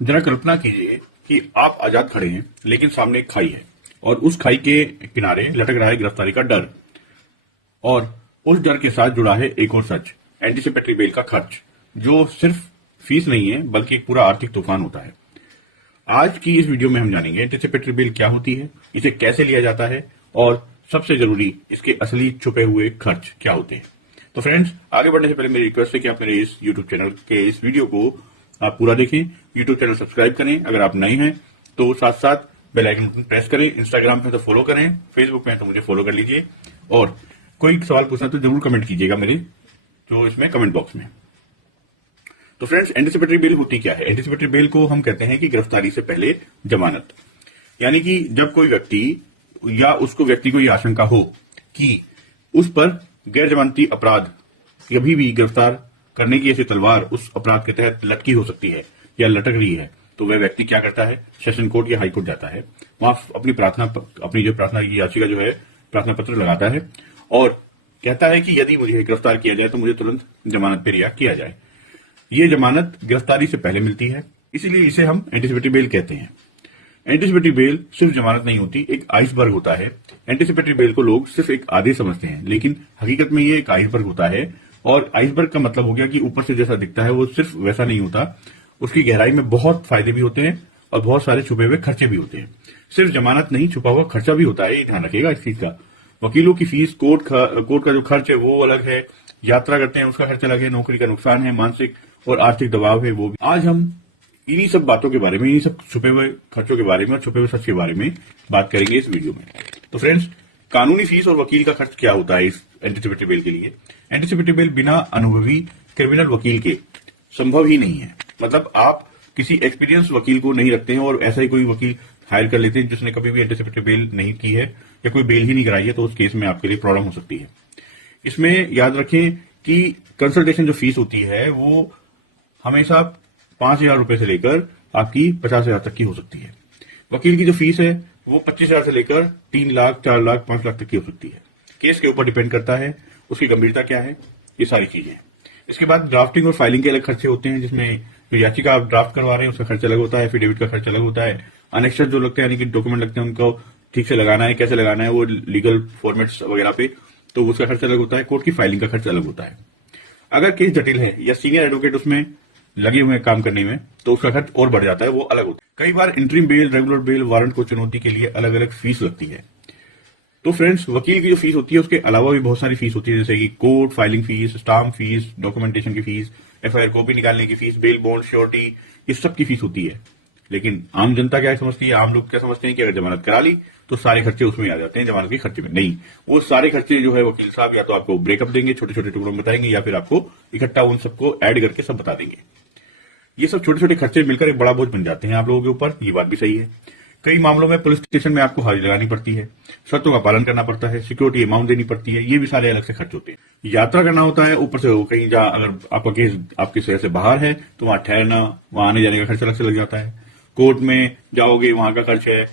जरा कल्पना कीजिए कि आप आजाद खड़े हैं, लेकिन सामने एक खाई है और उस खाई के किनारे लटक रहा है गिरफ्तारी का डर, और उस डर के साथ जुड़ा है एक और सच, एंटीसिपेटरी बेल का खर्च, जो सिर्फ फीस नहीं है बल्कि एक पूरा आर्थिक तूफान होता है। आज की इस वीडियो में हम जानेंगे एंटीसिपेटरी बेल क्या होती है, इसे कैसे लिया जाता है और सबसे जरूरी इसके असली छुपे हुए खर्च क्या होते हैं। तो फ्रेंड्स, आगे बढ़ने से पहले मेरी रिक्वेस्ट है कि आप मेरे इस यूट्यूब चैनल के इस वीडियो को आप पूरा देखें। यूट्यूब चैनल सब्सक्राइब करें अगर आप नए हैं तो, साथ साथ बेल आइकन प्रेस करें। इंस्टाग्राम पे तो फॉलो करें, फेसबुक में तो मुझे फॉलो कर लीजिए, और कोई सवाल पूछना तो जरूर कमेंट कीजिएगा मेरे जो इसमें कमेंट बॉक्स में। तो फ्रेंड्स, एंटीसिपेटरी बेल होती क्या है? एंटीसिपेटरी बेल को हम कहते हैं कि गिरफ्तारी से पहले जमानत, यानी कि जब कोई व्यक्ति या उसको व्यक्ति को यह आशंका हो कि उस पर गैर जमानती अपराध कभी भी गिरफ्तार करने की ऐसी तलवार उस अपराध के तहत लटकी हो सकती है या लटक रही है, तो वह व्यक्ति क्या करता है, सेशन कोर्ट या हाई कोर्ट जाता है, वहां अपनी प्रार्थना की याचिका जो है, प्रार्थना पत्र लगाता है और कहता है कि यदि मुझे गिरफ्तार किया जाए तो मुझे तुरंत जमानत पर रिहा किया जाए। ये जमानत गिरफ्तारी से पहले मिलती है, इसीलिए इसे हम एंटीसिपेटरी बेल कहते हैं। एंटीसिपेटरी बेल सिर्फ जमानत नहीं होती, एक आइसबर्ग होता है। एंटीसिपेटरी बेल को लोग सिर्फ एक आदेश समझते हैं, लेकिन हकीकत में ये एक आइसबर्ग होता है। और आइसबर्ग का मतलब हो गया कि ऊपर से जैसा दिखता है वो सिर्फ वैसा नहीं होता, उसकी गहराई में बहुत फायदे भी होते हैं और बहुत सारे छुपे हुए खर्चे भी होते हैं। सिर्फ जमानत नहीं, छुपा हुआ खर्चा भी होता है, ये ध्यान रखिएगा इस चीज का। वकीलों की फीस, कोर्ट का जो खर्च है वो अलग है, यात्रा करते हैं उसका खर्च अलग है, नौकरी का नुकसान है, मानसिक और आर्थिक दबाव है वो भी। आज हम इन्हीं सब बातों के बारे में, इन्हीं सब छुपे हुए खर्चों के बारे में और छुपे हुए सच के बारे में बात करेंगे इस वीडियो में। तो फ्रेंड्स, कानूनी फीस और वकील का खर्च क्या होता है इस एंटीसिपेटरी बेल के लिए? एंटीसिपेटरी बेल बिना अनुभवी क्रिमिनल वकील के संभव ही नहीं है। मतलब आप किसी एक्सपीरियंस वकील को नहीं रखते हैं और ऐसा ही कोई वकील हायर कर लेते हैं जिसने कभी भी एंटीसिपेटरी बेल नहीं की है या कोई बेल ही नहीं कराई है, तो उस केस में आपके लिए प्रॉब्लम हो सकती है। इसमें याद रखें कि कंसल्टेशन जो फीस होती है वो हमेशा 5,000 रुपए से लेकर आपकी 50,000 तक की हो सकती है। वकील की जो फीस है वो 25,000 से लेकर 3 लाख, 4 लाख, 5 लाख तक की हो सकती है। केस के ऊपर डिपेंड करता है, उसकी गंभीरता क्या है, ये सारी चीजें। इसके बाद ड्राफ्टिंग और फाइलिंग के अलग खर्चे होते हैं, जिसमें जो याचिका आप ड्राफ्ट करवा रहे हैं उसका खर्च अलग होता है, एफिडेविट का खर्च अलग होता है, अनेक्सर जो लगते हैं यानी कि डॉक्यूमेंट लगते हैं उनको ठीक से लगाना है, कैसे लगाना है वो लीगल फॉर्मेट्स वगैरह पे, तो उसका खर्च अलग होता है। कोर्ट की फाइलिंग का खर्च अलग होता है। अगर केस जटिल है या सीनियर एडवोकेट उसमें लगे हुए हैं काम करने में, तो उसका खर्च और बढ़ जाता है, वो अलग होता है। कई बार interim bail, regular bail, warrant को चुनौती के लिए अलग अलग फीस लगती है। तो फ्रेंड्स, वकील की जो फीस होती है उसके अलावा भी बहुत सारी फीस होती है, जैसे कि court filing fees, stamp fees, documentation की फीस, एफआईआर कॉपी निकालने की फीस, बेल बॉन्ड, श्योरिटी, ये सब की फीस होती है। लेकिन आम जनता क्या समझती है, आम लोग क्या समझते हैं कि अगर जमानत करा ली तो सारे खर्चे उसमें आ जाते हैं, जमानत के खर्चे में नहीं। वो सारे खर्चे जो है वकील साहब या तो आपको ब्रेकअप देंगे, छोटे छोटे टुकड़ों में बताएंगे, या फिर आपको इकट्ठा उन सबको ऐड करके सब बता देंगे। ये सब छोटे छोटे खर्चे मिलकर एक बड़ा बोझ बन जाते हैं आप लोगों के ऊपर, ये बात भी सही है। कई मामलों में पुलिस स्टेशन में आपको हाजिरी लगानी पड़ती है, शर्तों का पालन करना पड़ता है, सिक्योरिटी अमाउंट देनी पड़ती है, ये भी सारे अलग से खर्च होते हैं। यात्रा करना होता है, ऊपर से कहीं अगर आपका केस आपके शहर से बाहर है तो वहां ठहरना, वहां आने जाने का खर्च अलग से लग जाता है। कोर्ट में जाओगे वहां का खर्च है,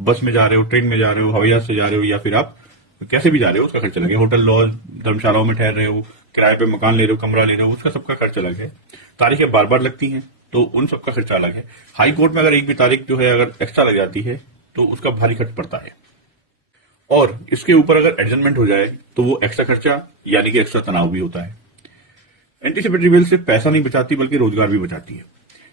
बस में जा रहे हो, ट्रेन में जा रहे हो, हवाई जहाज से जा रहे हो, या फिर आप कैसे भी जा रहे हो उसका खर्च अलग है। होटल, लॉज, धर्मशालाओं में ठहर रहे हो, किराए पे मकान ले रहे हो, कमरा ले रहे हो, उसका सबका खर्च अलग है। तारीखें बार बार लगती हैं तो उन सबका खर्चा अलग है। हाई कोर्ट में अगर एक भी तारीख जो है अगर एक्स्ट्रा लग जाती है तो उसका भारी खर्च पड़ता है, और इसके ऊपर अगर एडजस्टमेंट हो जाए तो वो एक्स्ट्रा खर्चा यानी कि एक्स्ट्रा तनाव भी होता है। एंटीसिपेटरी बेल सिर्फ पैसा नहीं बचाती बल्कि रोजगार भी बचाती है।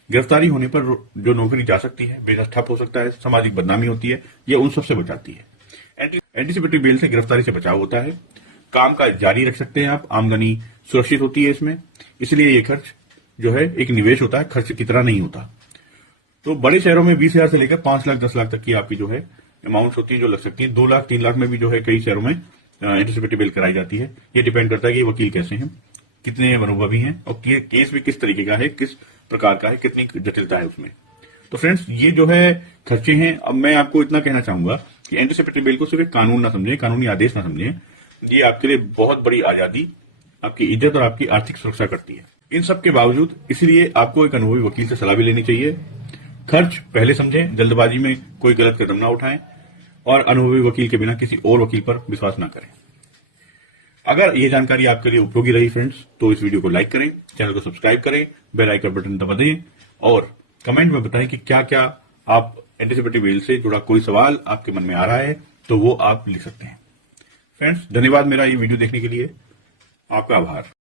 गिरफ्तारी होने पर जो नौकरी जा सकती है, बिजनेस ठप हो सकता है, सामाजिक बदनामी होती है, ये उन सबसे बचाती है। एंटीसिपेटरी बेल से गिरफ्तारी से बचाव होता है, काम का जारी रख सकते हैं आप, आमदनी सुरक्षित होती है इसमें, इसलिए ये खर्च जो है एक निवेश होता है, खर्च की तरह नहीं होता। तो बड़े शहरों में 20,000 से लेकर 5 लाख 10 लाख तक की आपकी जो है अमाउंट होती है जो लग सकती है। 2 लाख 3 लाख में भी जो है कई शहरों में एंटीसिपेटरी बेल कराई जाती है। ये डिपेंड करता है कि वकील कैसे हैं, कितने अनुभवी हैं और केस भी किस तरीके का है, किस प्रकार का है, कितनी जटिलता है उसमें। तो फ्रेंड्स, ये जो है खर्चे हैं। अब मैं आपको इतना कहना चाहूंगा कि एंटीसिपेटरी बेल को सिर्फ एक कानून ना समझें, कानूनी आदेश ना समझें, ये आपके लिए बहुत बड़ी आजादी, आपकी इज्जत और आपकी आर्थिक सुरक्षा करती है। इन सब के बावजूद इसलिए आपको एक अनुभवी वकील से सलाह भी लेनी चाहिए। खर्च पहले समझें, जल्दबाजी में कोई गलत कदम ना उठाएं और अनुभवी वकील के बिना किसी और वकील पर विश्वास ना करें। अगर ये जानकारी आपके लिए उपयोगी रही फ्रेंड्स, तो इस वीडियो को लाइक करें, चैनल को सब्सक्राइब करें, बेल आइकन बटन दबा दें और कमेंट में बताएं कि क्या क्या आप एंटीसिपेटरी वेल से जुड़ा कोई सवाल आपके मन में आ रहा है तो वो आप लिख सकते हैं। फ्रेंड्स, धन्यवाद मेरा ये वीडियो देखने के लिए। आपका आभार।